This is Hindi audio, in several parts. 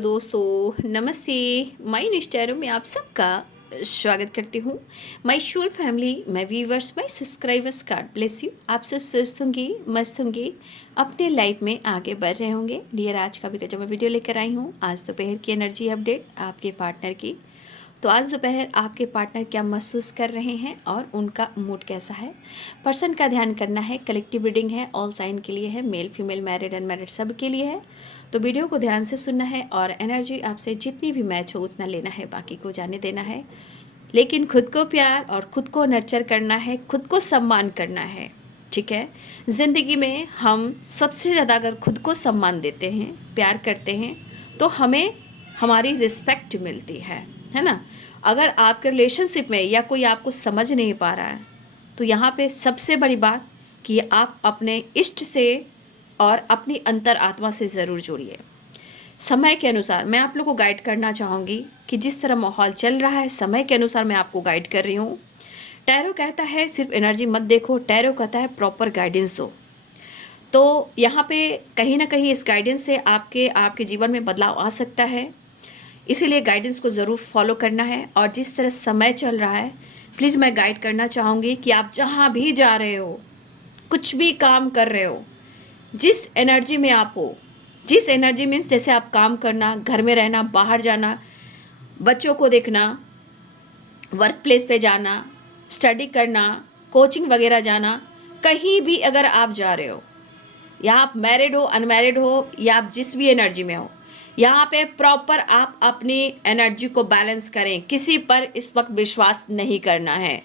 दोस्तों, नमस्ते। मैं निष्ठा में आप सबका स्वागत करती हूँ। My Shool family, my viewers, my subscribers, God bless you. आप सब स्वस्थ होंगे, मस्त होंगे, अपने लाइफ में आगे बढ़ रहे होंगे। डियर, आज का भी गजब वीडियो लेकर आई हूँ। आज दोपहर की एनर्जी अपडेट आपके पार्टनर की। तो आज दोपहर आपके पार्टनर क्या महसूस कर रहे हैं और उनका मूड कैसा है, पर्सन का ध्यान करना है। कलेक्टिव रीडिंग है, ऑल साइन के लिए है, मेल फीमेल, मैरिड अनमैरिड सब के लिए है। तो वीडियो को ध्यान से सुनना है और एनर्जी आपसे जितनी भी मैच हो उतना लेना है, बाकी को जाने देना है। लेकिन खुद को प्यार और खुद को नर्चर करना है, खुद को सम्मान करना है। ठीक है, ज़िंदगी में हम सबसे ज़्यादा अगर खुद को सम्मान देते हैं, प्यार करते हैं, तो हमें हमारी रिस्पेक्ट मिलती है ना। अगर आपके रिलेशनशिप में या कोई आपको समझ नहीं पा रहा है, तो यहाँ पे सबसे बड़ी बात कि आप अपने इष्ट से और अपनी अंतर आत्मा से ज़रूर जुड़िए। समय के अनुसार मैं आप लोगों को गाइड करना चाहूँगी कि जिस तरह माहौल चल रहा है, समय के अनुसार मैं आपको गाइड कर रही हूँ। टैरो कहता है सिर्फ एनर्जी मत देखो, टैरो कहता है प्रॉपर गाइडेंस दो। तो यहाँ पे कहीं ना कहीं इस गाइडेंस से आपके जीवन में बदलाव आ सकता है, इसीलिए गाइडेंस को ज़रूर फॉलो करना है। और जिस तरह समय चल रहा है, प्लीज़ मैं गाइड करना चाहूँगी कि आप जहाँ भी जा रहे हो, कुछ भी काम कर रहे हो, जिस एनर्जी में आप हो, जिस एनर्जी मीन्स जैसे आप काम करना, घर में रहना, बाहर जाना, बच्चों को देखना, वर्क प्लेस पे जाना, स्टडी करना, कोचिंग वगैरह जाना, कहीं भी अगर आप जा रहे हो, या आप मैरिड हो, अनमैरिड हो, या आप जिस भी एनर्जी में हो, यहाँ पे प्रॉपर आप अपनी एनर्जी को बैलेंस करें। किसी पर इस वक्त विश्वास नहीं करना है,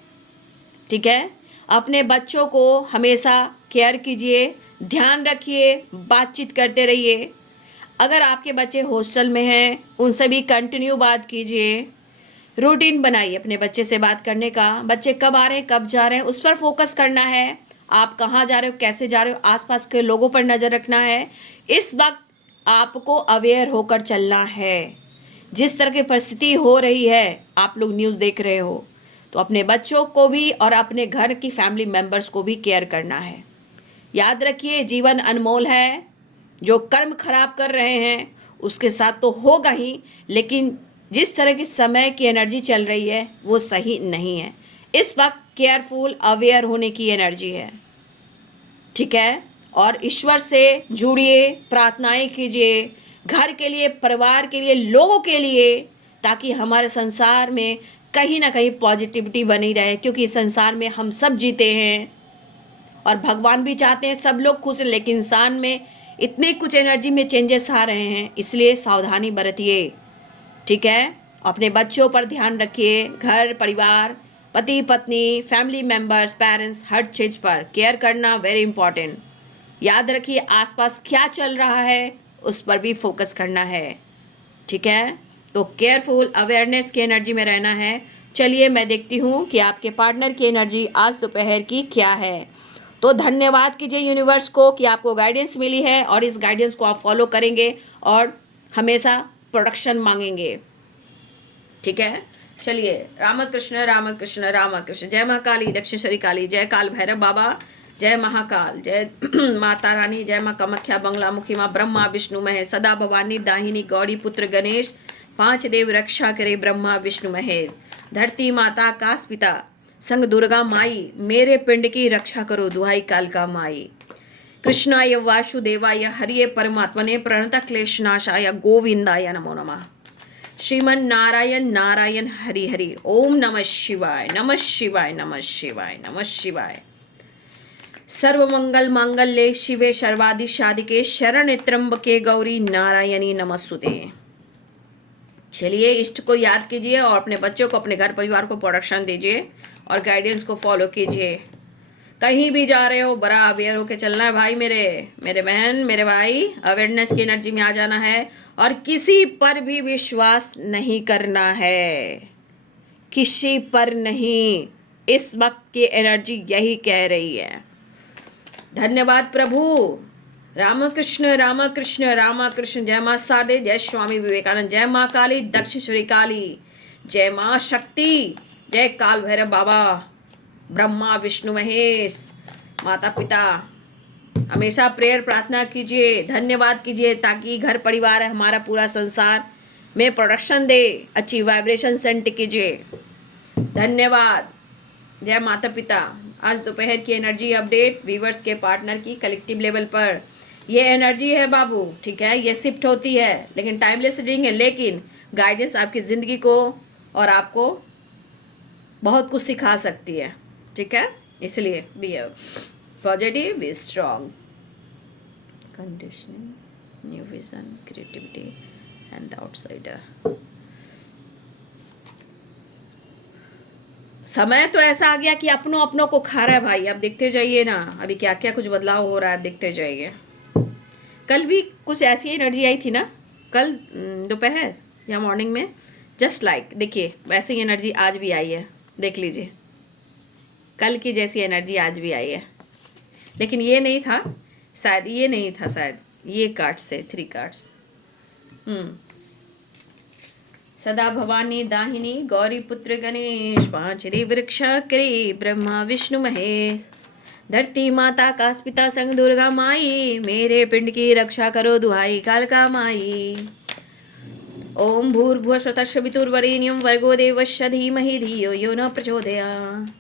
ठीक है। अपने बच्चों को हमेशा केयर कीजिए, ध्यान रखिए, बातचीत करते रहिए। अगर आपके बच्चे हॉस्टल में हैं, उनसे भी कंटिन्यू बात कीजिए। रूटीन बनाइए अपने बच्चे से बात करने का। बच्चे कब आ रहे हैं, कब जा रहे हैं, उस पर फोकस करना है। आप कहाँ जा रहे हो, कैसे जा रहे हो, आसपास के लोगों पर नज़र रखना है। इस वक्त आपको अवेयर होकर चलना है। जिस तरह की परिस्थिति हो रही है, आप लोग न्यूज़ देख रहे हो, तो अपने बच्चों को भी और अपने घर की फैमिली मेम्बर्स को भी केयर करना है। याद रखिए, जीवन अनमोल है। जो कर्म खराब कर रहे हैं उसके साथ तो होगा ही, लेकिन जिस तरह की समय की एनर्जी चल रही है वो सही नहीं है। इस वक्त केयरफुल, अवेयर होने की एनर्जी है, ठीक है। और ईश्वर से जुड़िए, प्रार्थनाएं कीजिए, घर के लिए, परिवार के लिए, लोगों के लिए, ताकि हमारे संसार में कहीं ना कहीं पॉजिटिविटी बनी रहे। क्योंकि इस संसार में हम सब जीते हैं और भगवान भी चाहते हैं सब लोग खुश हैं, लेकिन इंसान में इतने कुछ एनर्जी में चेंजेस आ रहे हैं, इसलिए सावधानी बरतिए, ठीक है। अपने बच्चों पर ध्यान रखिए, घर परिवार, पति पत्नी, फैमिली मेम्बर्स, पेरेंट्स, हर चीज़ पर केयर करना वेरी इंपॉर्टेंट। याद रखिए, आसपास क्या चल रहा है उस पर भी फोकस करना है, ठीक है। तो केयरफुल, अवेयरनेस की एनर्जी में रहना है। चलिए मैं देखती हूँ कि आपके पार्टनर की एनर्जी आज दोपहर की क्या है। तो धन्यवाद कीजिए यूनिवर्स को कि आपको गाइडेंस मिली है और इस गाइडेंस को आप फॉलो करेंगे और हमेशा प्रोडक्शन मांगेंगे, ठीक है। चलिए, रामकृष्ण रामकृष्ण रामकृष्ण। जय महाकाली, दक्षिणेश्वरी काली, जय काल भैरव बाबा, जय महाकाल, जय माता रानी, जय माँ कामाख्या, बंगला मुखी माँ, ब्रह्मा विष्णु महेश, सदा भवानी दाहिनी, गौरी पुत्र गणेश, पांच देव रक्षा करे, ब्रह्मा विष्णु महेश। धरती माता, आकाश पिता, संग दुर्गा माई, मेरे पिंड की रक्षा करो, दुहाई कालका माई। कृष्णाय वासुदेवाय हरिये परमात्मने प्रणत क्लेशनाशाय गोविंदाय नमो नमः। श्रीमन नारायण नारायण हरि हरि। ओम नमः शिवाय, नमः शिवाय, नमः शिवाय, नमः शिवाय। सर्वमंगल मांगल्ये शिवे सर्वादि साधिके शरण त्र्यंबके गौरी नारायणी नमस्तुते। चलिए, इष्ट को याद कीजिए और अपने बच्चों को, अपने घर परिवार को प्रोटेक्शन दीजिए और गाइडेंस को फॉलो कीजिए। कहीं भी जा रहे हो, बड़ा अवेयर होके चलना है भाई, मेरे बहन, मेरे भाई। अवेयरनेस की एनर्जी में आ जाना है और किसी पर भी विश्वास नहीं करना है, किसी पर नहीं। इस वक्त की एनर्जी यही कह रही है। धन्यवाद प्रभु। रामकृष्ण रामकृष्ण रामकृष्ण। जय माँ शारदे, जय स्वामी विवेकानंद, जय माँ काली, दक्षिणेश्वरी काली, जय माँ शक्ति, जय काल भैरव बाबा, ब्रह्मा विष्णु महेश, माता पिता। हमेशा प्रेयर प्रार्थना कीजिए, धन्यवाद कीजिए, ताकि घर परिवार है हमारा पूरा संसार में प्रोडक्शन दे, अच्छी वाइब्रेशन सेंड कीजिए। धन्यवाद। जय माता पिता। आज दोपहर की एनर्जी अपडेट वीवर्स के पार्टनर की कलेक्टिव लेवल पर। ये एनर्जी है बाबू, ठीक है, ये शिफ्ट होती है लेकिन टाइमलेस रीडिंग है, लेकिन गाइडेंस आपकी ज़िंदगी को और आपको बहुत कुछ सिखा सकती है, ठीक है। इसलिए be positive, be strong, conditioning, new vision, creativity and the outsider. समय तो ऐसा आ गया कि अपनों अपनों को खा रहा है भाई। अब देखते जाइए ना अभी क्या क्या कुछ बदलाव हो रहा है, अब देखते जाइए। कल भी कुछ ऐसी एनर्जी आई थी ना, कल दोपहर या मॉर्निंग में, जस्ट लाइक देखिए वैसे ही एनर्जी आज भी आई है, देख लीजिए। कल की जैसी एनर्जी आज भी आई है, लेकिन ये नहीं था शायद, ये नहीं था शायद, ये कार्ड्स थे, 3 कार्ड्स। सदा भवानी दाहिनी गौरी पुत्र गणेश, पांचरी वृक्ष करी ब्रह्मा विष्णु महेश, धरती माता कास पिता संग दुर्गा माई, मेरे पिंड की रक्षा करो दुहाई कालका माई। ओम भूर्भुवः स्वतः वितुर्वरेण्यं भर्गो देवस्य धीमहि धियो यो न प्रचोदयात्।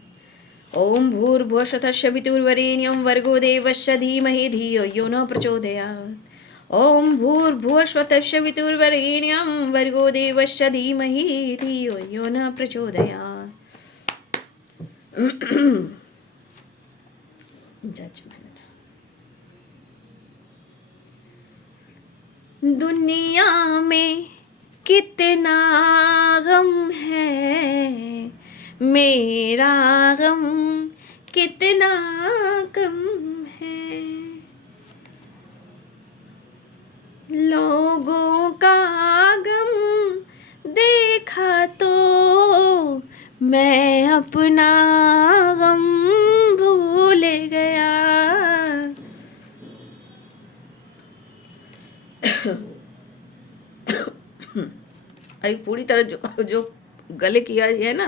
ओम भूर्भुवः स्वतः वितुर्वरेण्यं भर्गो देवस्य धीमहि धियो यो न प्रचोदयात्। ओम भूर्भुवः स्वतः वितुर्वरेण्यं भर्गो देवस्य धीमहि धियो यो न प्रचोदयात्। जजमेंट। दुनिया में कितना गम है, मेरा गम कितना कम है, लोगों का गम देखा तो मैं अपना गम भूल गया। अभी पूरी तरह जो गले की है ना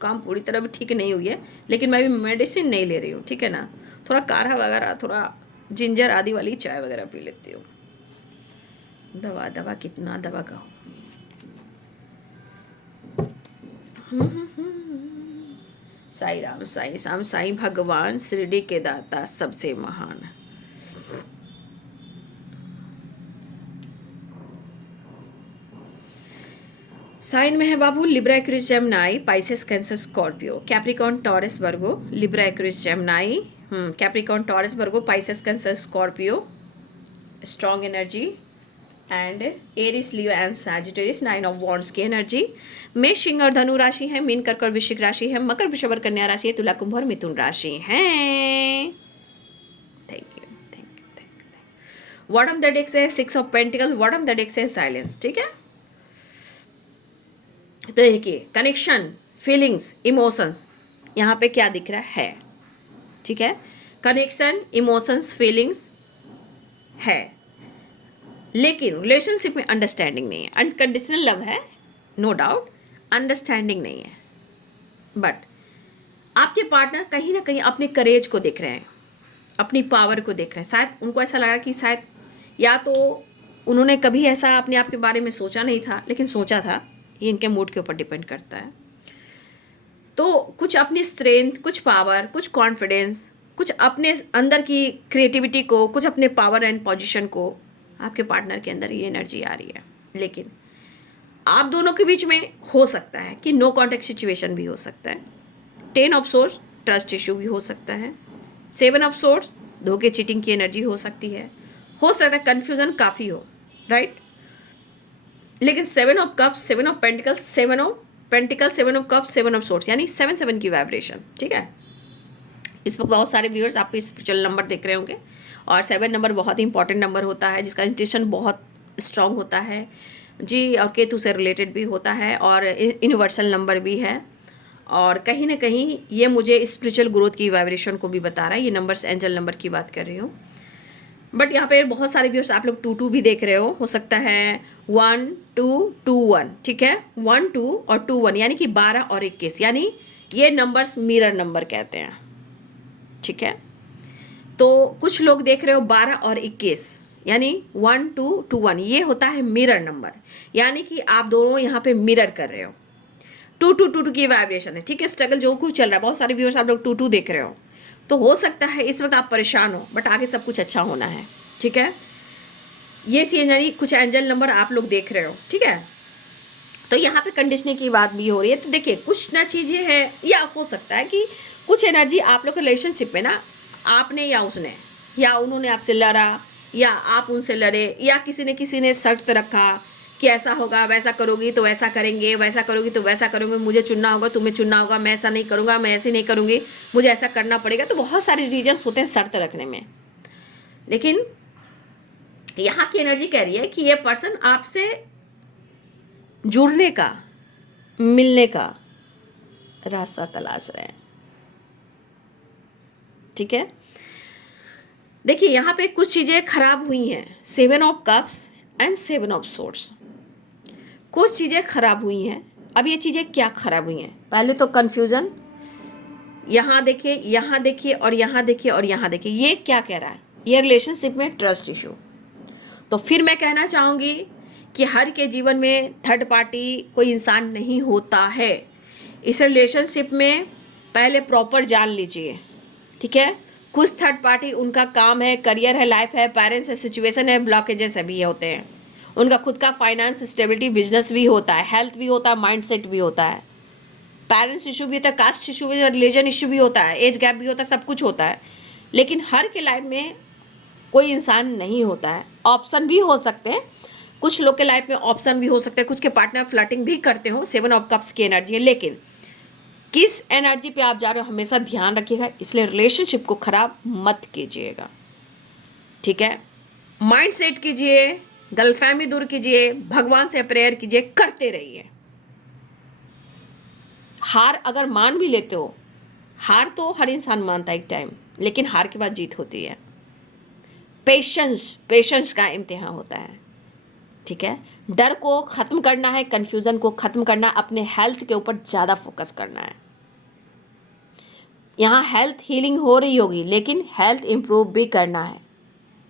काम, पूरी तरह भी ठीक नहीं हुई है, लेकिन मैं भी मेडिसिन नहीं ले रही हूँ, ठीक है ना। थोड़ा काढ़ा वगैरह, थोड़ा जिंजर आदि वाली चाय वगैरह पी लेती हूँ। दवा दवा कितना दवा खाओ। साई राम, साई श्याम, साई भगवान शिरडी के दाता सबसे महान। साइन में है बाबू Libra Aquarius Gemini, Pisces Cancer Scorpio, Capricorn Taurus Virgo, Libra Aquarius Gemini, Capricorn Taurus Virgo, Pisces Cancer Scorpio, strong energy, and Aries Leo and Sagittarius, 9 of wands की एनर्जी। मेष सिंह और धनु राशि है, मीन कर्क और वृश्चिक राशि है, मकर वृषभ और कन्या राशि है, तुला कुंभ और मिथुन राशि है। Thank you, thank you, thank you. Word of the deck से 6 of pentacles, word of the deck से साइलेंस, ठीक है। तो देखिए कनेक्शन, फीलिंग्स, इमोशंस, यहाँ पे क्या दिख रहा है, ठीक है। कनेक्शन, इमोशंस, फीलिंग्स है, लेकिन रिलेशनशिप में अंडरस्टैंडिंग नहीं है। अनकंडीशनल लव है, नो डाउट, अंडरस्टैंडिंग नहीं है। बट आपके पार्टनर कहीं ना कहीं अपने करेज को देख रहे हैं, अपनी पावर को देख रहे हैं। शायद उनको ऐसा लगा कि शायद या तो उन्होंने कभी ऐसा अपने आप के बारे में सोचा नहीं था, लेकिन सोचा था, ये इनके मूड के ऊपर डिपेंड करता है। तो कुछ अपनी स्ट्रेंथ, कुछ पावर, कुछ कॉन्फिडेंस, कुछ अपने अंदर की क्रिएटिविटी को, कुछ अपने पावर एंड पोजीशन को आपके पार्टनर के अंदर ये एनर्जी आ रही है। लेकिन आप दोनों के बीच में हो सकता है कि नो कॉन्टेक्ट सिचुएशन भी हो सकता है। 10 ऑफ सोर्स ट्रस्ट इशू भी हो सकता है। 7 ऑफ सोर्स धोखे चीटिंग की एनर्जी हो सकती है। हो सकता है कन्फ्यूजन काफ़ी हो, राइट। लेकिन 7 of cups, 7 of pentacles, 7 of pentacles, 7 of cups, 7 of source, यानी 7 की वाइब्रेशन, ठीक है। इस वक्त बहुत सारे व्यूअर्स आपको स्पिरिचुअल नंबर देख रहे होंगे, और 7 नंबर बहुत ही इंपॉर्टेंट नंबर होता है, जिसका इंटेंशन बहुत स्ट्रांग होता है जी, और केतु से रिलेटेड भी होता है, और यूनिवर्सल नंबर भी है। और कहीं ना कहीं ये मुझे स्पिरिचुअल ग्रोथ की वाइब्रेशन को भी बता रहा है। ये नंबर्स एंजल नंबर की बात कर रही हूँ। बट यहाँ पे बहुत सारे व्यूअर्स आप लोग 2 भी देख रहे हो सकता है 1 2 2 1, ठीक है। 1 2 और 2 1 यानी कि 12 और 21, यानी ये नंबर्स मिरर नंबर कहते हैं, ठीक है। तो कुछ लोग देख रहे हो 12 और 21, यानी 1 2 2 1, ये होता है मिरर नंबर, यानी कि आप दोनों यहाँ पे मिरर कर रहे हो। 2 2 2 2 की वाइब्रेशन है, ठीक है। स्ट्रगल जो कुछ चल रहा है, बहुत सारे व्यूअर्स आप लोग 2 2 देख रहे हो, तो हो सकता है इस वक्त आप परेशान हो, बट आगे सब कुछ अच्छा होना है, ठीक है। ये चीज़ यानी कुछ एंजल नंबर आप लोग देख रहे हो, ठीक है। तो यहाँ पे कंडीशनिंग की बात भी हो रही है। तो देखिए कुछ ना चीज़ें हैं, या हो सकता है कि कुछ एनर्जी आप लोग के रिलेशनशिप में ना, आपने या उसने या उन्होंने आपसे लड़ा, या आप उनसे लड़े, या किसी ने शर्त रखा कि ऐसा होगा, वैसा करोगी तो वैसा करेंगे, वैसा करोगी तो वैसा करोगे, मुझे चुनना होगा, तुम्हें चुनना होगा, मैं ऐसा नहीं करूँगा, मैं ऐसे नहीं करूँगी, मुझे ऐसा करना पड़ेगा। तो बहुत सारे रीजन्स होते हैं शर्त रखने में। लेकिन यहाँ की एनर्जी कह रही है कि ये पर्सन आपसे जुड़ने का, मिलने का रास्ता तलाश रहे हैं, ठीक है। देखिए यहाँ पे कुछ चीज़ें खराब हुई हैं, 7 of cups and 7 of swords, कुछ चीज़ें खराब हुई हैं। अब ये चीज़ें क्या खराब हुई हैं? पहले तो कन्फ्यूज़न, यहाँ देखिए, यहाँ देखिए, और यहाँ देखिए, और यहाँ देखिए, ये क्या कह रहा है? ये रिलेशनशिप में ट्रस्ट इशू। तो फिर मैं कहना चाहूँगी कि हर के जीवन में थर्ड पार्टी कोई इंसान नहीं होता है। इस रिलेशनशिप में पहले प्रॉपर जान लीजिए, ठीक है। कुछ थर्ड पार्टी उनका काम है, करियर है, लाइफ है, पेरेंट्स है, सिचुएशन है, ब्लॉकेजेस भी होते हैं। उनका खुद का फाइनेंस, स्टेबिलिटी, बिजनेस भी होता है, हेल्थ भी होता है, माइंडसेट भी होता है, पेरेंट्स इशू भी होता है, कास्ट इशू भी होता है, रिलीजन इशू भी होता है, एज गैप भी होता है, सब कुछ होता है। लेकिन हर के लाइफ में कोई इंसान नहीं होता है। ऑप्शन भी हो सकते हैं, कुछ लोग के लाइफ में ऑप्शन भी हो सकते हैं, कुछ के पार्टनर फ्लर्टिंग भी करते हो। 7 ऑफ कप्स की एनर्जी है, लेकिन किस एनर्जी पे आप जा रहे हो हमेशा ध्यान रखिएगा। इसलिए रिलेशनशिप को खराब मत कीजिएगा, ठीक है। माइंड सेट कीजिए, गलतफहमी दूर कीजिए, भगवान से प्रेयर कीजिए, करते रहिए। हार अगर मान भी लेते हो, हार तो हर इंसान मानता है एक टाइम, लेकिन हार के बाद जीत होती है। पेशेंस का इम्तिहान होता है, ठीक है। डर को ख़त्म करना है, कन्फ्यूज़न को ख़त्म करना है, अपने हेल्थ के ऊपर ज़्यादा फोकस करना है। यहाँ हेल्थ हीलिंग हो रही होगी, लेकिन हेल्थ इम्प्रूव भी करना है।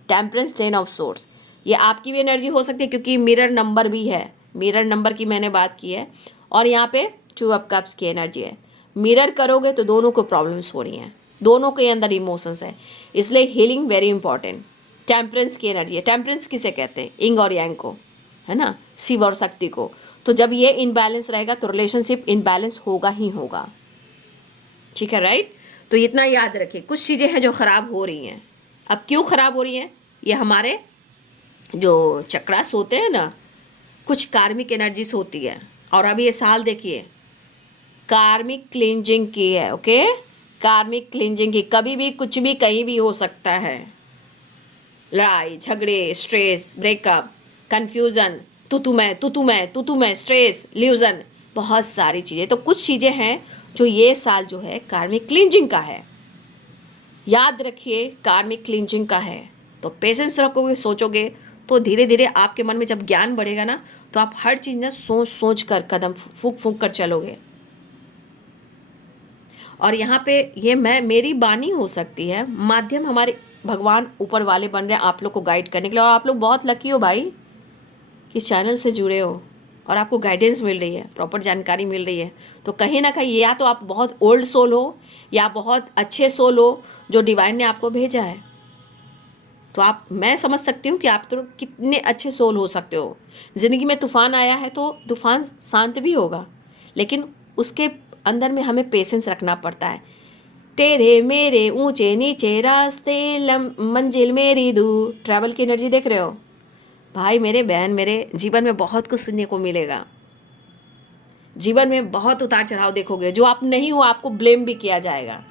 टेम्परेंस, 10 ऑफ सोर्स, ये आपकी भी एनर्जी हो सकती है, क्योंकि मिरर नंबर भी है, मिरर नंबर की मैंने बात की है। और यहाँ पे 2 ऑफ कप्स की एनर्जी है। मिरर करोगे तो दोनों को प्रॉब्लम्स हो रही हैं, दोनों के अंदर इमोशंस है, इसलिए हीलिंग वेरी इंपॉर्टेंट। टेम्परेंस की एनर्जी है। टेम्परेंस किसे कहते हैं? इंग और यांग को, है ना, शिव और शक्ति को। तो जब ये इनबैलेंस रहेगा तो रिलेशनशिप इनबैलेंस होगा ही होगा, ठीक है, राइट। तो इतना याद रखिए, कुछ चीज़ें हैं जो ख़राब हो रही हैं। अब क्यों ख़राब हो रही हैं? ये हमारे जो चक्रास होते हैं ना, कुछ कार्मिक एनर्जीज होती है। और अभी ये साल देखिए कार्मिक क्लींजिंग की है, ओके। कार्मिक क्लींजिंग की, कभी भी कुछ भी कहीं भी हो सकता है। लड़ाई झगड़े, स्ट्रेस, ब्रेकअप, कन्फ्यूज़न, तू मैं, स्ट्रेस, ल्यूजन, बहुत सारी चीज़ें। तो कुछ चीज़ें हैं जो ये साल जो है कार्मिक क्लींजिंग का है। याद रखिए कार्मिक क्लींजिंग का है। तो पेशेंस रखोगे, सोचोगे, तो धीरे धीरे आपके मन में जब ज्ञान बढ़ेगा ना, तो आप हर चीज़ ना सोच सोच कर, कदम फूंक फूंक कर चलोगे। और यहाँ पे ये मेरी बानी हो सकती है, माध्यम हमारे भगवान ऊपर वाले बन रहे हैं आप लोग को गाइड करने के लिए। और आप लोग बहुत लकी हो भाई कि चैनल से जुड़े हो और आपको गाइडेंस मिल रही है, प्रॉपर जानकारी मिल रही है। तो कहीं ना कहीं या तो आप बहुत ओल्ड सोल हो, या बहुत अच्छे सोल हो जो डिवाइन ने आपको भेजा है। तो आप, मैं समझ सकती हूँ कि आप तो कितने अच्छे सोल हो सकते हो। ज़िंदगी में तूफ़ान आया है तो तूफ़ान शांत भी होगा, लेकिन उसके अंदर में हमें पेशेंस रखना पड़ता है। तेरे मेरे ऊंचे नीचे रास्ते, मंजिल मेरी दूर, ट्रैवल की एनर्जी देख रहे हो भाई मेरे, बहन मेरे, जीवन में बहुत कुछ सुनने को मिलेगा। जीवन में बहुत उतार चढ़ाव देखोगे, जो आप नहीं हो आपको ब्लेम भी किया जाएगा।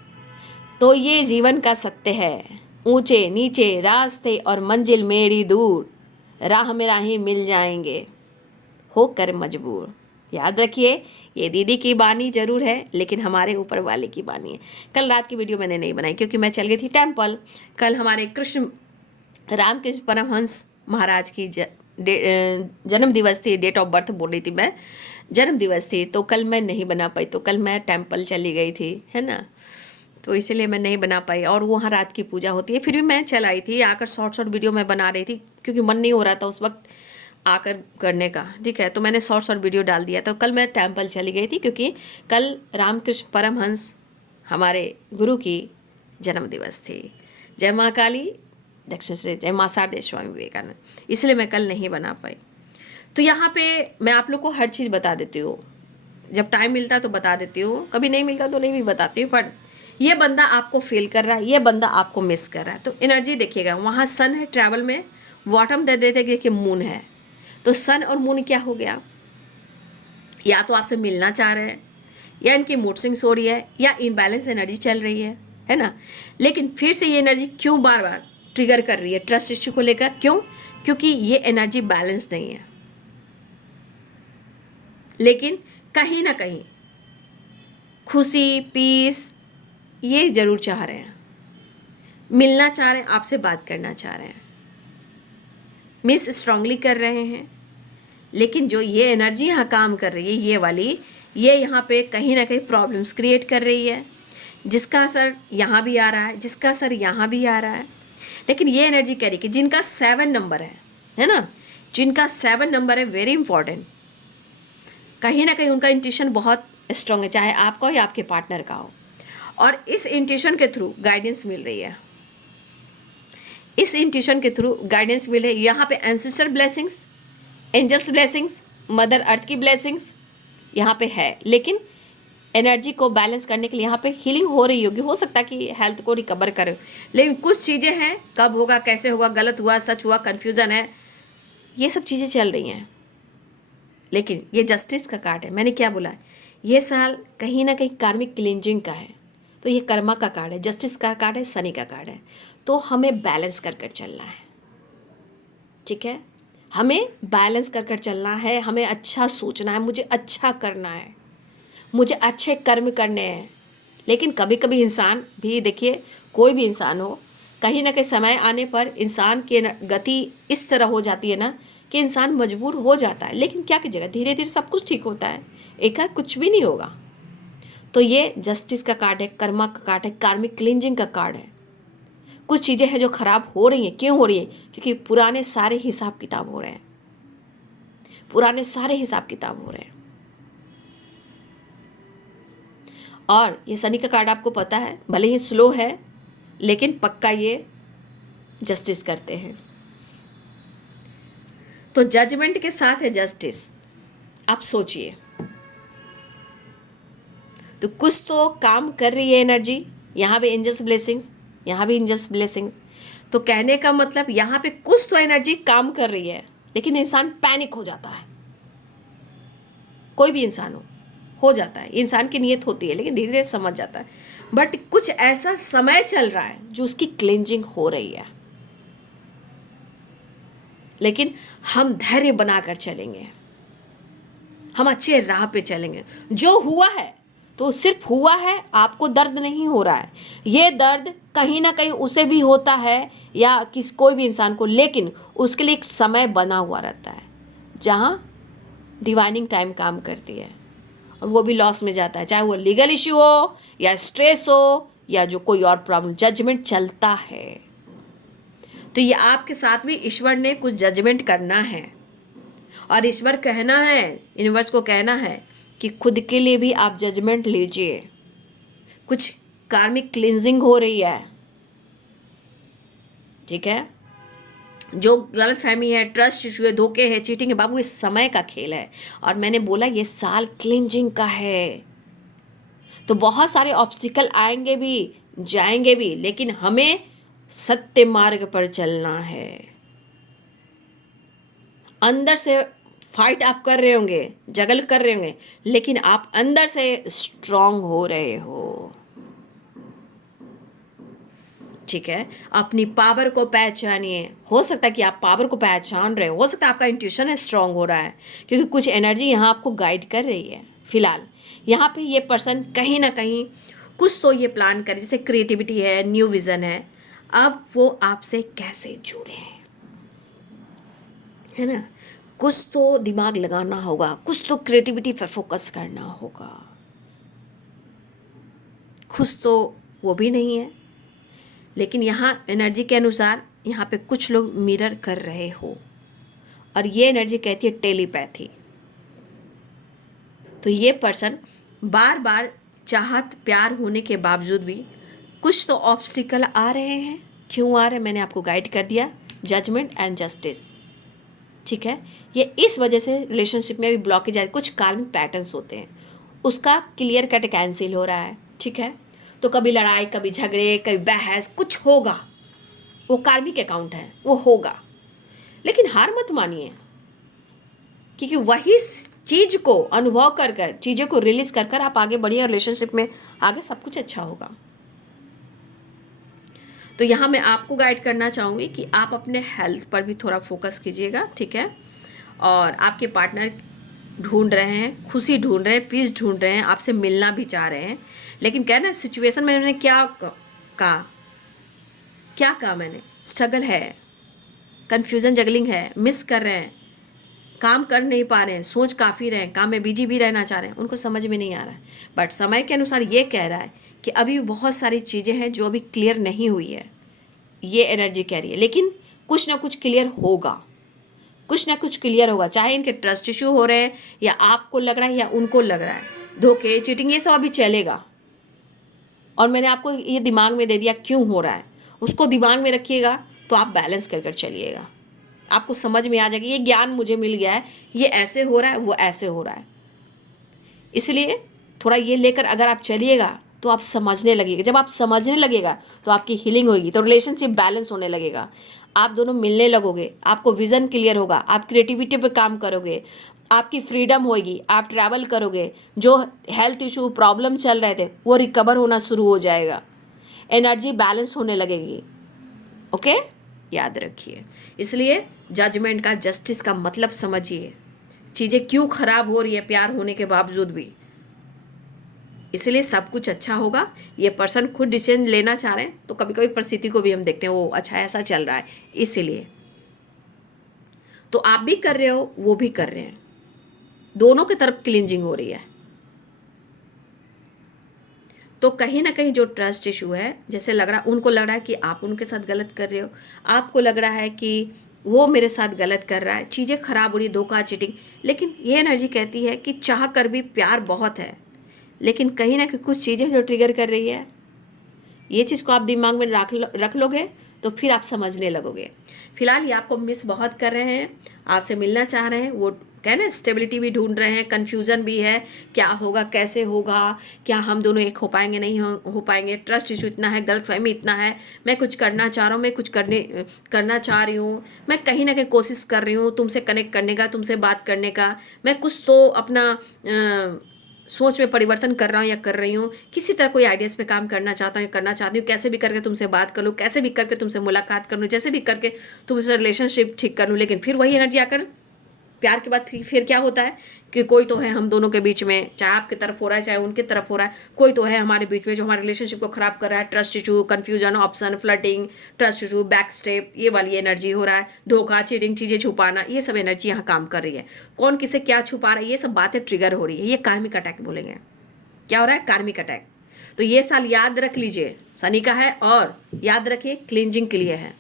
तो ये जीवन का सत्य है। ऊंचे नीचे रास्ते और मंजिल मेरी दूर, राह में राहें मिल जाएंगे, होकर मजबूर। याद रखिए, ये दीदी की बानी जरूर है, लेकिन हमारे ऊपर वाले की बानी है। कल रात की वीडियो मैंने नहीं बनाई क्योंकि मैं चल गई थी टेम्पल। कल हमारे रामकृष्ण परमहंस महाराज की जन्म दिवस थी, डेट ऑफ बर्थ बोल रही थी मैं, जन्म दिवस थी, तो कल मैं नहीं बना पाई। तो कल मैं टेम्पल चली गई थी, है ना। तो इसीलिए मैं नहीं बना पाई। और वहाँ रात की पूजा होती है, फिर भी मैं चल आई थी, आकर शॉर्ट शॉर्ट वीडियो मैं बना रही थी क्योंकि मन नहीं हो रहा था उस वक्त आकर करने का, ठीक है। तो मैंने शॉर्ट शॉर्ट वीडियो डाल दिया। तो कल मैं टेम्पल चली गई थी क्योंकि कल रामकृष्ण परमहंस हमारे गुरु की जन्म दिवस थी। जय माँ काली, दक्षिण श्री जय माँ शारदे स्वामी विवेकानंद, इसलिए मैं कल नहीं बना पाई। तो यहाँ पे मैं आप लोग को हर चीज़ बता देती हूँ, जब टाइम मिलता है तो बता देती हूँ, कभी नहीं मिलता तो नहीं भी बताती हूँ। पर ये बंदा आपको फील कर रहा है, ये बंदा आपको मिस कर रहा है। तो एनर्जी देखिएगा, वहाँ सन है ट्रैवल में, बॉटम दे देते कि मून है। तो सन और मून क्या हो गया, या तो आपसे मिलना चाह रहे हैं, या इनकी मूड स्विंग्स हो रही है, या इनबैलेंस एनर्जी चल रही है ना। लेकिन फिर से ये एनर्जी क्यों बार बार ट्रिगर कर रही है ट्रस्ट इश्यू को लेकर, क्यों? क्योंकि ये एनर्जी बैलेंस नहीं है। लेकिन कहीं ना कहीं खुशी, पीस ये ज़रूर चाह रहे हैं, मिलना चाह रहे हैं, आपसे बात करना चाह रहे हैं, मिस स्ट्रांगली कर रहे हैं। लेकिन जो ये एनर्जी यहाँ काम कर रही है, ये वाली, ये यहाँ पे कहीं ना कहीं प्रॉब्लम्स क्रिएट कर रही है, जिसका असर यहाँ भी आ रहा है, जिसका असर यहाँ भी आ रहा है। लेकिन ये एनर्जी कह रही कि जिनका 7 नंबर है ना, जिनका 7 नंबर है, वेरी इंपॉर्टेंट, कहीं ना कहीं उनका इंट्यूशन बहुत स्ट्रांग है, चाहे आपका हो या आपके पार्टनर का हो। और इस इंट्यूशन के थ्रू गाइडेंस मिल रही है, इस इंट्यूशन के थ्रू गाइडेंस मिल रही है। यहाँ पे ancestor blessings, angels blessings, mother earth की ब्लेसिंग्स यहाँ पे है। लेकिन एनर्जी को बैलेंस करने के लिए यहाँ पे हीलिंग हो रही होगी, हो सकता है कि हेल्थ को रिकवर करे। लेकिन कुछ चीज़ें हैं, कब होगा, कैसे होगा, गलत हुआ, सच हुआ, कन्फ्यूज़न है, ये सब चीज़ें चल रही हैं। लेकिन ये जस्टिस का कार्ड है। मैंने क्या बोला, ये साल कहीं ना कहीं कार्मिक क्लींजिंग का है, तो ये कर्मा का कार्ड है, जस्टिस का कार्ड है, शनि का कार्ड है। तो हमें बैलेंस कर कर चलना है, ठीक है, हमें बैलेंस कर कर चलना है, हमें अच्छा सोचना है, मुझे अच्छा करना है, मुझे अच्छे कर्म करने हैं। लेकिन कभी कभी इंसान भी, देखिए कोई भी इंसान हो, कहीं ना कहीं समय आने पर इंसान की गति इस तरह हो जाती है ना कि इंसान मजबूर हो जाता है। लेकिन क्या कीजिएगा, धीरे धीरे सब कुछ ठीक होता है, एकाएक कुछ भी नहीं होगा। तो ये जस्टिस का कार्ड है, कर्मा का कार्ड है, कार्मिक क्लींजिंग का कार्ड है। कुछ चीज़ें हैं जो खराब हो रही हैं, क्यों हो रही है? क्योंकि पुराने सारे हिसाब किताब हो रहे हैं, पुराने सारे हिसाब किताब हो रहे हैं। और ये शनि का कार्ड आपको पता है, भले ही स्लो है लेकिन पक्का ये जस्टिस करते हैं। तो जजमेंट के साथ है जस्टिस। आप सोचिए, तो कुछ तो काम कर रही है एनर्जी, यहाँ भी एंजल्स ब्लेसिंग्स, यहाँ भी एंजल्स ब्लेसिंग्स। तो कहने का मतलब यहाँ पे कुछ तो एनर्जी काम कर रही है, लेकिन इंसान पैनिक हो जाता है। कोई भी इंसान हो जाता है, इंसान की नीयत होती है, लेकिन धीरे धीरे समझ जाता है। बट कुछ ऐसा समय चल रहा है जो उसकी क्लेंजिंग हो रही है। लेकिन हम धैर्य बनाकर चलेंगे, हम अच्छे राह पे चलेंगे। जो हुआ है तो सिर्फ हुआ है, आपको दर्द नहीं हो रहा है, ये दर्द कहीं ना कहीं उसे भी होता है या कोई भी इंसान को, लेकिन उसके लिए एक समय बना हुआ रहता है जहाँ डिवाइनिंग टाइम काम करती है, और वो भी लॉस में जाता है, चाहे वो लीगल इश्यू हो या स्ट्रेस हो या जो कोई और प्रॉब्लम, जजमेंट चलता है। तो ये आपके साथ भी ईश्वर ने कुछ जजमेंट करना है, और ईश्वर कहना है, यूनिवर्स को कहना है कि खुद के लिए भी आप जजमेंट लीजिए। कुछ कार्मिक क्लींजिंग हो रही है, ठीक है, जो गलत फहमी है, ट्रस्ट इशू है, धोखे है, चीटिंग है, बाबू इस समय का खेल है। और मैंने बोला ये साल क्लींजिंग का है, तो बहुत सारे ऑब्स्टिकल आएंगे भी, जाएंगे भी, लेकिन हमें सत्य मार्ग पर चलना है। अंदर से फाइट आप कर रहे होंगे, जगल कर रहे होंगे, लेकिन आप अंदर से स्ट्रांग हो रहे हो, ठीक है। अपनी पावर को पहचानिए। हो सकता है कि आप पावर को पहचान रहे हो सकता है आपका इंट्यूशन है स्ट्रांग हो रहा है, क्योंकि कुछ एनर्जी यहाँ आपको गाइड कर रही है। फिलहाल यहाँ पे ये पर्सन कहीं ना कहीं कुछ तो ये प्लान करे, जैसे क्रिएटिविटी है, न्यू विज़न है, अब वो आपसे कैसे जुड़े, है ना। कुछ तो दिमाग लगाना होगा, कुछ तो क्रिएटिविटी पर फोकस करना होगा, कुछ तो वो भी नहीं है। लेकिन यहाँ एनर्जी के अनुसार यहाँ पे कुछ लोग मिरर कर रहे हो, और ये एनर्जी कहती है टेलीपैथी। तो ये पर्सन बार बार चाहत प्यार होने के बावजूद भी कुछ तो ऑब्स्टिकल आ रहे हैं। क्यों आ रहे हैं मैंने आपको गाइड कर दिया, जजमेंट एंड जस्टिस, ठीक है। ये इस वजह से रिलेशनशिप में भी ब्लॉकेज आए, कुछ कार्मिक पैटर्न्स होते हैं, उसका क्लियर कट कैंसिल हो रहा है, ठीक है। तो कभी लड़ाई, कभी झगड़े, कभी बहस, कुछ होगा, वो कार्मिक अकाउंट है, वो होगा। लेकिन हार मत मानिए, क्योंकि वही चीज को अनुभव कर कर, चीज़ों को रिलीज कर कर आप आगे बढ़िए, रिलेशनशिप में आगे सब कुछ अच्छा होगा। तो यहाँ मैं आपको गाइड करना चाहूँगी कि आप अपने हेल्थ पर भी थोड़ा फोकस कीजिएगा, ठीक है। और आपके पार्टनर ढूंढ रहे हैं, खुशी ढूंढ रहे हैं, पीस ढूंढ रहे हैं, आपसे मिलना भी चाह रहे हैं, लेकिन क्या ना सिचुएशन में उन्होंने क्या कहा मैंने, स्ट्रगल है, कन्फ्यूज़न, जगलिंग है, मिस कर रहे हैं, काम कर नहीं पा रहे हैं, सोच काफ़ी रहे हैं, काम में बिजी भी रहना चाह रहे हैं, उनको समझ में नहीं आ रहा है। बट समय के अनुसार ये कह रहा है कि अभी बहुत सारी चीज़ें हैं जो अभी क्लियर नहीं हुई है, ये एनर्जी कह रही है, लेकिन कुछ ना कुछ क्लियर होगा, कुछ ना कुछ क्लियर होगा। चाहे इनके ट्रस्ट इशू हो रहे हैं, या आपको लग रहा है या उनको लग रहा है, धोखे, चीटिंग, ये सब अभी चलेगा। और मैंने आपको ये दिमाग में दे दिया क्यों हो रहा है, उसको दिमाग में रखिएगा तो आप बैलेंस कर कर चलिएगा, आपको समझ में आ जाएगा। ये ज्ञान मुझे मिल गया है, ये ऐसे हो रहा है, वो ऐसे हो रहा है, इसलिए थोड़ा ये लेकर अगर आप चलिएगा तो आप समझने लगेगा। जब आप समझने लगेगा तो आपकी हीलिंग होगी, तो रिलेशनशिप बैलेंस होने लगेगा, आप दोनों मिलने लगोगे, आपको विज़न क्लियर होगा, आप क्रिएटिविटी पे काम करोगे, आपकी फ्रीडम होगी, आप ट्रैवल करोगे, जो हेल्थ इशू प्रॉब्लम चल रहे थे वो रिकवर होना शुरू हो जाएगा, एनर्जी बैलेंस होने लगेगी। ओके, याद रखिए। इसलिए जजमेंट का, जस्टिस का मतलब समझिए, चीज़ें क्यों खराब हो रही है प्यार होने के बावजूद भी, इसलिए सब कुछ अच्छा होगा। ये पर्सन खुद डिसीजन लेना चाह रहे हैं, तो कभी कभी परिस्थिति को भी हम देखते हैं, वो अच्छा ऐसा चल रहा है, इसीलिए तो आप भी कर रहे हो, वो भी कर रहे हैं, दोनों की तरफ क्लींजिंग हो रही है। तो कहीं ना कहीं जो ट्रस्ट इशू है, जैसे लग रहा, उनको लग रहा है कि आप उनके साथ गलत कर रहे हो, आपको लग रहा है कि वो मेरे साथ गलत कर रहा है, चीज़ें खराब हो रही, धोखा, चीटिंग। लेकिन ये एनर्जी कहती है कि चाह कर भी प्यार बहुत है, लेकिन कहीं ना कहीं कुछ चीज़ें जो ट्रिगर कर रही है, ये चीज़ को आप दिमाग में रख लोगे तो फिर आप समझने लगोगे। फिलहाल ये आपको मिस बहुत कर रहे हैं, आपसे मिलना चाह रहे हैं, वो कहना स्टेबिलिटी भी ढूंढ रहे हैं, कन्फ्यूज़न भी है, क्या होगा, कैसे होगा, क्या हम दोनों एक हो पाएंगे, नहीं हो पाएंगे, ट्रस्ट इशू इतना है, गलतफहमी इतना है, मैं कुछ करना चाह रहा हूँ, मैं कुछ करना चाह रही हूँ, मैं कहीं ना कहीं कोशिश कर रही हूँ तुमसे कनेक्ट करने का, तुमसे बात करने का, मैं कुछ तो अपना सोच में परिवर्तन कर रहा हूँ या कर रही हूँ, किसी तरह कोई आइडियाज़ पे काम करना चाहता हूँ या करना चाहती हूँ, कैसे भी करके तुमसे बात कर लूँ, कैसे भी करके तुमसे मुलाकात कर लूँ, जैसे भी करके तुमसे रिलेशनशिप ठीक कर लूँ। लेकिन फिर वही एनर्जी आकर प्यार के बाद फिर क्या होता है कि कोई तो है हम दोनों के बीच में, चाहे आपकी तरफ हो रहा है चाहे उनकी तरफ हो रहा है, कोई तो है हमारे बीच में जो हमारे रिलेशनशिप को खराब कर रहा है। Trust issue, confusion, option, flirting, trust issue, back step, ये वाली एनर्जी हो रहा है, धोखा, चीटिंग, चीज़ें छुपाना, ये सब एनर्जी यहाँ काम कर रही है। कौन किसे क्या छुपा रहा है, ये सब बातें ट्रिगर हो रही है, ये कार्मिक अटैक बोलेंगे। क्या हो रहा है? कार्मिक अटैक। तो ये साल याद रख लीजिए, शनि का है, और याद रखिए क्लींजिंग के लिए है,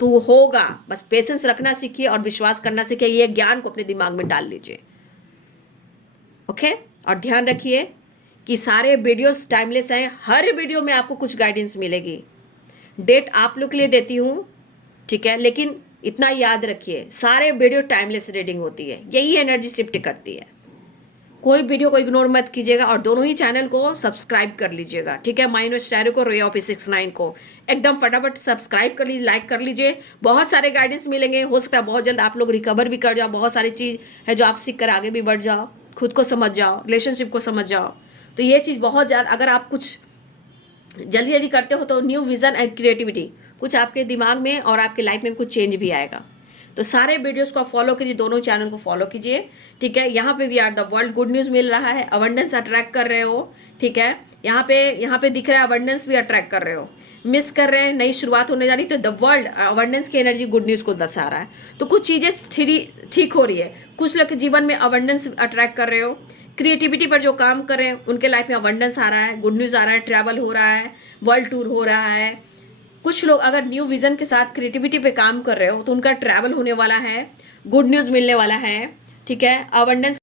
तो वो होगा। बस पेशेंस रखना सीखिए और विश्वास करना सीखिए, ये ज्ञान को अपने दिमाग में डाल लीजिए। ओके, और ध्यान रखिए कि सारे वीडियोस टाइमलेस हैं, हर वीडियो में आपको कुछ गाइडेंस मिलेगी। डेट आप लोग के लिए देती हूँ, ठीक है, लेकिन इतना याद रखिए सारे वीडियो टाइमलेस रीडिंग होती है, यही एनर्जी शिफ्ट करती है। कोई वीडियो को इग्नोर मत कीजिएगा, और दोनों ही चैनल को सब्सक्राइब कर लीजिएगा, ठीक है। माइंड स्टैरो को, रे ऑफ 69 को एकदम फटाफट सब्सक्राइब कर लीजिए, लाइक कर लीजिए, बहुत सारे गाइडेंस मिलेंगे। हो सकता है बहुत जल्द आप लोग रिकवर भी कर जाओ, बहुत सारी चीज़ है जो आप सीख कर आगे भी बढ़ जाओ, खुद को समझ जाओ, रिलेशनशिप को समझ जाओ। तो ये चीज़ बहुत ज़्यादा, अगर आप कुछ जल्दी जल्दी करते हो तो न्यू विजन एंड क्रिएटिविटी कुछ आपके दिमाग में और आपके लाइफ में कुछ चेंज भी आएगा। तो सारे वीडियोस को फॉलो कीजिए, दोनों चैनल को फॉलो कीजिए, ठीक है। यहाँ पे we are the world, good news मिल रहा है, अबंडेंस अट्रैक्ट कर रहे हो, ठीक है। यहाँ पे दिख रहा है अबंडेंस भी अट्रैक्ट कर रहे हो। मिस कर रहे हैं, नई शुरुआत होने जा रही, तो द वर्ल्ड अबंडेंस की एनर्जी गुड न्यूज़ को दर्शा रहा है। तो कुछ चीज़ें ठीक हो रही है। कुछ लोग के जीवन में अबंडेंस अट्रैक्ट कर रहे हो, क्रिएटिविटी पर जो काम कर रहे हैं उनके लाइफ में अबंडेंस आ रहा है, गुड न्यूज़ आ रहा है, ट्रैवल हो रहा है, वर्ल्ड टूर हो रहा है। कुछ लोग अगर न्यू विजन के साथ क्रिएटिविटी पे काम कर रहे हो तो उनका ट्रैवल होने वाला है, गुड न्यूज़ मिलने वाला है। ठीक है, अबंडेंस,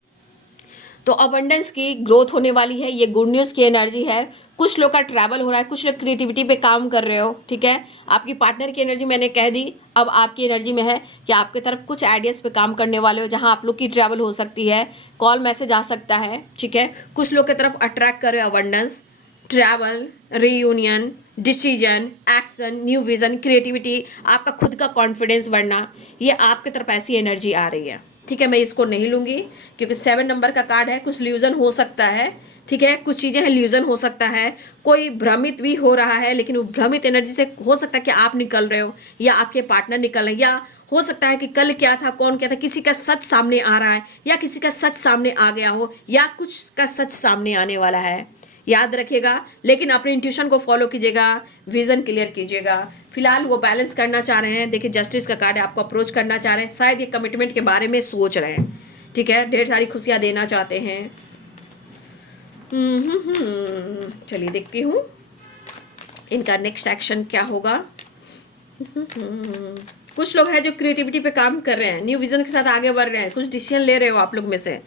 तो अबंडेंस की ग्रोथ होने वाली है, ये गुड न्यूज़ की एनर्जी है। कुछ लोग का ट्रैवल हो रहा है, कुछ लोग क्रिएटिविटी पे काम कर रहे हो। ठीक है, आपकी पार्टनर की एनर्जी मैंने कह दी। अब आपकी एनर्जी में है कि आपके तरफ कुछ आइडियाज़ पे काम करने वाले हो, जहां आप लोग की ट्रैवल हो सकती है, कॉल मैसेज आ सकता है। ठीक है, कुछ लोग की तरफ अट्रैक्ट कर रहे हो abundance, travel, reunion, decision, action, new vision, creativity, आपका खुद का कॉन्फिडेंस बढ़ना, ये आपके तरफ ऐसी एनर्जी आ रही है। ठीक है, मैं इसको नहीं लूंगी क्योंकि 7 नंबर का कार्ड है, कुछ ल्यूजन हो सकता है। ठीक है, कुछ चीज़ें हैं, ल्यूजन हो सकता है, कोई भ्रमित भी हो रहा है, लेकिन वो भ्रमित एनर्जी से हो सकता है कि आप निकल रहे हो या आपके पार्टनर निकल रहे हैं, या हो सकता है कि कल क्या था, कौन क्या था, किसी का सच सामने आ रहा है या किसी का सच सामने आ गया हो या कुछ का सच सामने आने वाला है। याद रखिएगा, लेकिन अपने इंट्यूशन को फॉलो कीजिएगा, विजन क्लियर कीजिएगा। फिलहाल वो बैलेंस करना चाह रहे हैं। देखिए, जस्टिस का कार्ड है, आपको अप्रोच करना चाह रहे हैं, शायद ये कमिटमेंट के बारे में सोच रहे हैं। ठीक है, ढेर सारी खुशियां देना चाहते हैं। चलिए देखती हूँ इनका नेक्स्ट एक्शन क्या होगा। कुछ लोग हैं जो क्रिएटिविटी पे काम कर रहे हैं, न्यू विजन के साथ आगे बढ़ रहे हैं, कुछ डिसीजन ले रहे हो आप लोग में से,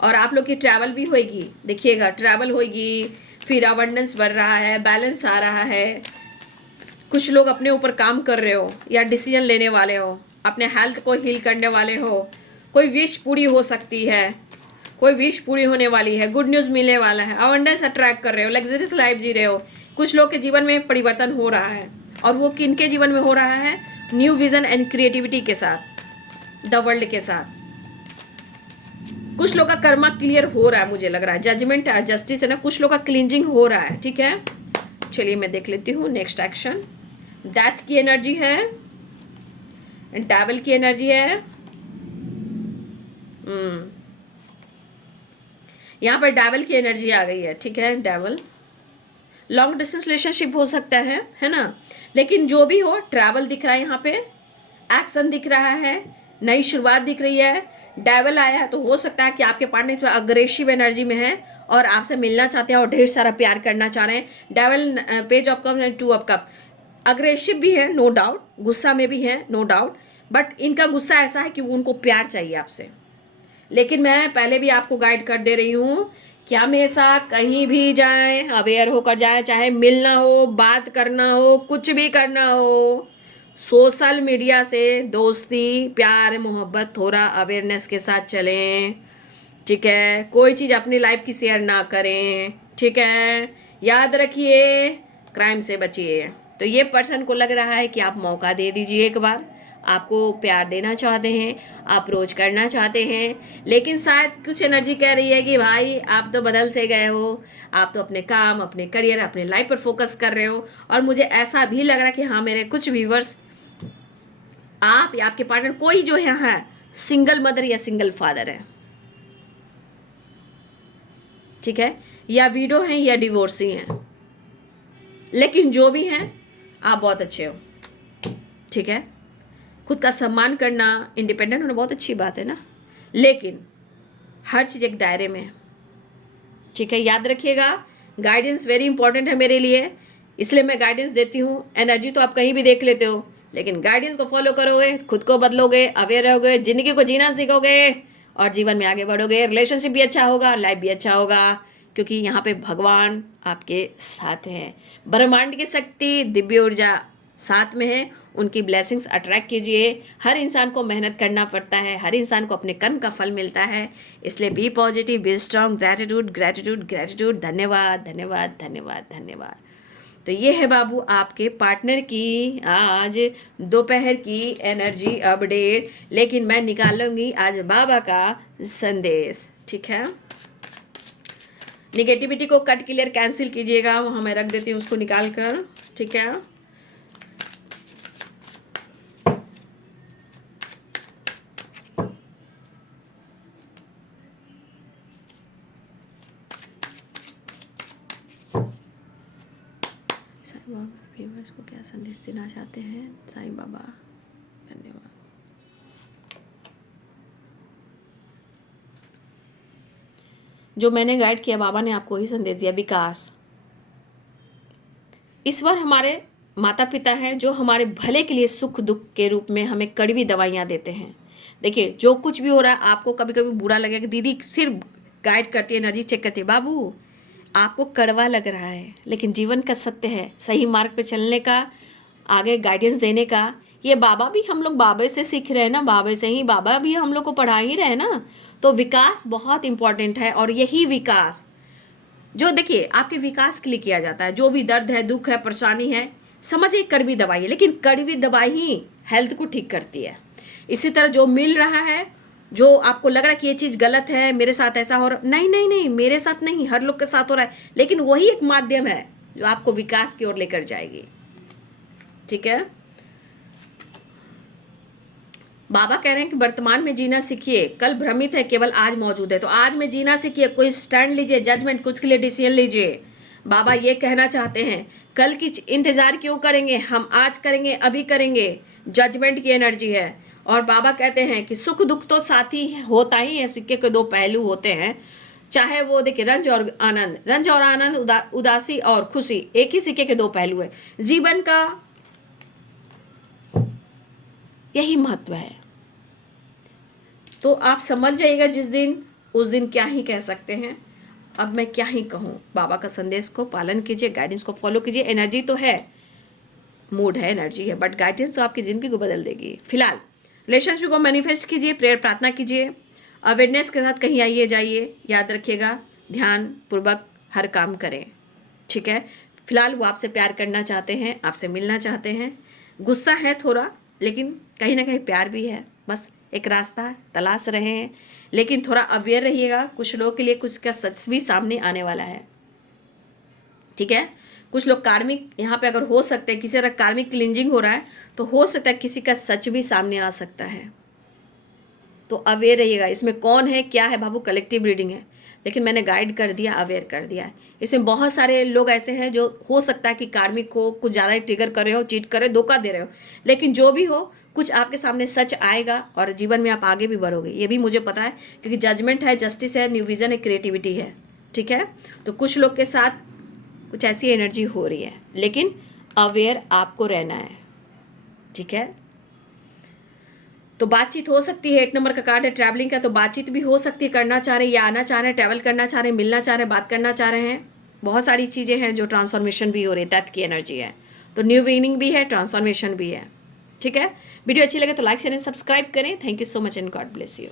और आप लोग की ट्रैवल भी होगी। देखिएगा, ट्रैवल होगी, फिर अबंडेंस बढ़ रहा है, बैलेंस आ रहा है। कुछ लोग अपने ऊपर काम कर रहे हो या डिसीजन लेने वाले हो, अपने हेल्थ को हील करने वाले हो, कोई विश पूरी हो सकती है, कोई विश पूरी होने वाली है, गुड न्यूज़ मिलने वाला है, अबंडेंस अट्रैक्ट कर रहे हो, लग्जरियस लाइफ जी रहे हो। कुछ लोग के जीवन में परिवर्तन हो रहा है, और वो किनके जीवन में हो रहा है? न्यू विजन एंड क्रिएटिविटी के साथ, द वर्ल्ड के साथ। कुछ लोग का कर्मा क्लियर हो रहा है, मुझे लग रहा है जजमेंट जस्टिस है ना, कुछ लोग का क्लींजिंग हो रहा है। ठीक है, चलिए मैं देख लेती हूँ नेक्स्ट एक्शन। डेथ की एनर्जी है, डेविल की एनर्जी है। यहाँ पर डेविल की एनर्जी आ गई है। ठीक है, डेविल, लॉन्ग डिस्टेंस रिलेशनशिप हो सकता है ना, लेकिन जो भी हो, ट्रैवल दिख रहा है, यहाँ पे एक्शन दिख रहा है, नई शुरुआत दिख रही है। डेविल आया तो हो सकता है कि आपके पार्टनर अग्रेसिव एनर्जी में है और आपसे मिलना चाहते हैं और ढेर सारा प्यार करना चाह रहे हैं। Devil, page of cups and 2 of cups, aggressive भी है नो डाउट, गुस्सा में भी है नो डाउट, बट इनका गुस्सा ऐसा है कि उनको प्यार चाहिए आपसे। लेकिन मैं पहले भी आपको गाइड कर दे रही हूँ कि हमेशा कहीं भी जाएं अवेयर होकर जाएं, चाहे मिलना हो, बात करना हो, कुछ भी करना हो, सोशल मीडिया से दोस्ती, प्यार, मोहब्बत थोड़ा अवेयरनेस के साथ चलें। ठीक है, कोई चीज़ अपनी लाइफ की शेयर ना करें। ठीक है, याद रखिए, क्राइम से बचिए। तो ये पर्सन को लग रहा है कि आप मौका दे दीजिए, एक बार आपको प्यार देना चाहते हैं, अप्रोच करना चाहते हैं, लेकिन शायद कुछ एनर्जी कह रही है कि भाई आप तो बदल से गए हो, आप तो अपने काम, अपने करियर, अपने लाइफ पर फोकस कर रहे हो। और मुझे ऐसा भी लग रहा है कि हाँ, मेरे कुछ व्यूवर्स, आप या आपके पार्टनर कोई जो है सिंगल मदर या सिंगल फादर है। ठीक है, या विडो हैं या डिवोर्सी हैं, लेकिन जो भी हैं, आप बहुत अच्छे हो। ठीक है, खुद का सम्मान करना, इंडिपेंडेंट होना बहुत अच्छी बात है ना, लेकिन हर चीज़ एक दायरे में। ठीक है, याद रखिएगा, गाइडेंस वेरी इंपॉर्टेंट है मेरे लिए, इसलिए मैं गाइडेंस देती हूँ। एनर्जी तो आप कहीं भी देख लेते हो, लेकिन गाइडेंस को फॉलो करोगे, खुद को बदलोगे, अवेयर रहोगे, जिंदगी को जीना सीखोगे और जीवन में आगे बढ़ोगे। रिलेशनशिप भी अच्छा होगा, लाइफ भी अच्छा होगा, क्योंकि यहाँ पे भगवान आपके साथ हैं। ब्रह्मांड की शक्ति, दिव्य ऊर्जा साथ में है, उनकी ब्लेसिंग्स अट्रैक्ट कीजिए। हर इंसान को मेहनत करना पड़ता है, हर इंसान को अपने कर्म का फल मिलता है, इसलिए be positive, be strong, gratitude gratitude gratitude. धन्यवाद धन्यवाद धन्यवाद धन्यवाद। तो ये है बाबू आपके पार्टनर की आज दोपहर की एनर्जी अपडेट, लेकिन मैं निकालूंगी आज बाबा का संदेश। ठीक है, निगेटिविटी को कट क्लियर कैंसिल कीजिएगा, वहाँ मैं रख देती हूँ उसको निकाल कर। ठीक है, व्यूअर्स को क्या संदेश देना चाहते हैं साईं बाबा? धन्यवाद। जो मैंने गाइड किया बाबा ने आपको ही संदेश दिया, विकास। ईश्वर हमारे माता पिता हैं जो हमारे भले के लिए सुख दुख के रूप में हमें कड़वी दवाइयाँ देते हैं। देखिए जो कुछ भी हो रहा है आपको कभी कभी बुरा लगेगा, दीदी सिर्फ गाइड करती है, एनर्जी चेक करती है। बाबू आपको कड़वा लग रहा है लेकिन जीवन का सत्य है, सही मार्ग पे चलने का, आगे गाइडेंस देने का। ये बाबा भी हम लोग बाबा से सीख रहे हैं ना, बाबा से ही, बाबा भी हम लोग को पढ़ा ही रहे हैं ना। तो विकास बहुत इंपॉर्टेंट है और यही विकास जो देखिए आपके विकास के लिए किया जाता है। जो भी दर्द है, दुख है, परेशानी है, समझिए कड़वी दवाई है, लेकिन कड़वी दवाई ही हेल्थ को ठीक करती है। इसी तरह जो मिल रहा है, जो आपको लग रहा है कि ये चीज़ गलत है, मेरे साथ ऐसा हो रहा, नहीं नहीं नहीं, मेरे साथ नहीं, हर लोग के साथ हो रहा है, लेकिन वही एक माध्यम है जो आपको विकास की ओर लेकर जाएगी। ठीक है, बाबा कह रहे हैं कि वर्तमान में जीना सीखिए, कल भ्रमित है, केवल आज मौजूद है। तो आज में जीना सीखिए, कोई स्टैंड लीजिए, जजमेंट, कुछ के लिए डिसीजन लीजिए। बाबा ये कहना चाहते हैं कल की इंतजार क्यों करेंगे, हम आज करेंगे, अभी करेंगे। जजमेंट की एनर्जी है। और बाबा कहते हैं कि सुख दुख तो साथ ही होता ही है, सिक्के के दो पहलू होते हैं। चाहे वो देखिए रंज और आनंद, रंज और आनंद, उदासी और खुशी, एक ही सिक्के के दो पहलू है। जीवन का यही महत्व है। तो आप समझ जाइएगा जिस दिन, उस दिन क्या ही कह सकते हैं। अब मैं क्या ही कहूँ, बाबा का संदेश को पालन कीजिए, गाइडेंस को फॉलो कीजिए। एनर्जी तो है, मूड है, एनर्जी है, बट गाइडेंस तो आपकी ज़िंदगी को बदल देगी। फिलहाल रिलेशनशिप को मैनिफेस्ट कीजिए, प्रेयर प्रार्थना कीजिए, अवेयरनेस के साथ कहीं आइए जाइए। याद रखिएगा ध्यान पूर्वक हर काम करें। ठीक है, फिलहाल वो आपसे प्यार करना चाहते हैं, आपसे मिलना चाहते हैं। गुस्सा है थोड़ा, लेकिन कहीं ना कहीं प्यार भी है। बस एक रास्ता तलाश रहे हैं, लेकिन थोड़ा अवेयर रहिएगा। कुछ लोगों के लिए कुछ का सच भी सामने आने वाला है। ठीक है, कुछ लोग कार्मिक, यहाँ पे अगर हो सकते हैं किसी तरह कार्मिक क्लिंजिंग हो रहा है, तो हो सकता है किसी का सच भी सामने आ सकता है। तो अवेयर रहिएगा। इसमें कौन है क्या है बाबू, कलेक्टिव रीडिंग है, लेकिन मैंने गाइड कर दिया, अवेयर कर दिया है। इसमें बहुत सारे लोग ऐसे हैं जो हो सकता है कि कार्मिक हो, कुछ ज़्यादा ही ट्रिगर कर रहे हो, चीट कर रहे हो, धोखा दे रहे हो, लेकिन जो भी हो कुछ आपके सामने सच आएगा और जीवन में आप आगे भी बढ़ोगे, ये भी मुझे पता है, क्योंकि जजमेंट है, जस्टिस है, न्यू विजन है, क्रिएटिविटी है। ठीक है, तो कुछ लोग के साथ कुछ ऐसी एनर्जी हो रही है, लेकिन अवेयर आपको रहना है। ठीक है, तो बातचीत हो सकती है। 1 नंबर का कार्ड है ट्रैवलिंग का, तो बातचीत भी हो सकती है, करना चाह रहे या आना चाह रहे हैं, ट्रैवल करना चाह रहे हैं, मिलना चाह रहे हैं, बात करना चाह रहे हैं। बहुत सारी चीज़ें हैं जो ट्रांसफॉर्मेशन भी हो रही है, डेथ की एनर्जी है, तो न्यू बिगिनिंग भी है, ट्रांसफॉर्मेशन भी है। ठीक है, वीडियो अच्छी लगे तो लाइक शेयर एंड सब्सक्राइब करें। Thank you so much and God bless you.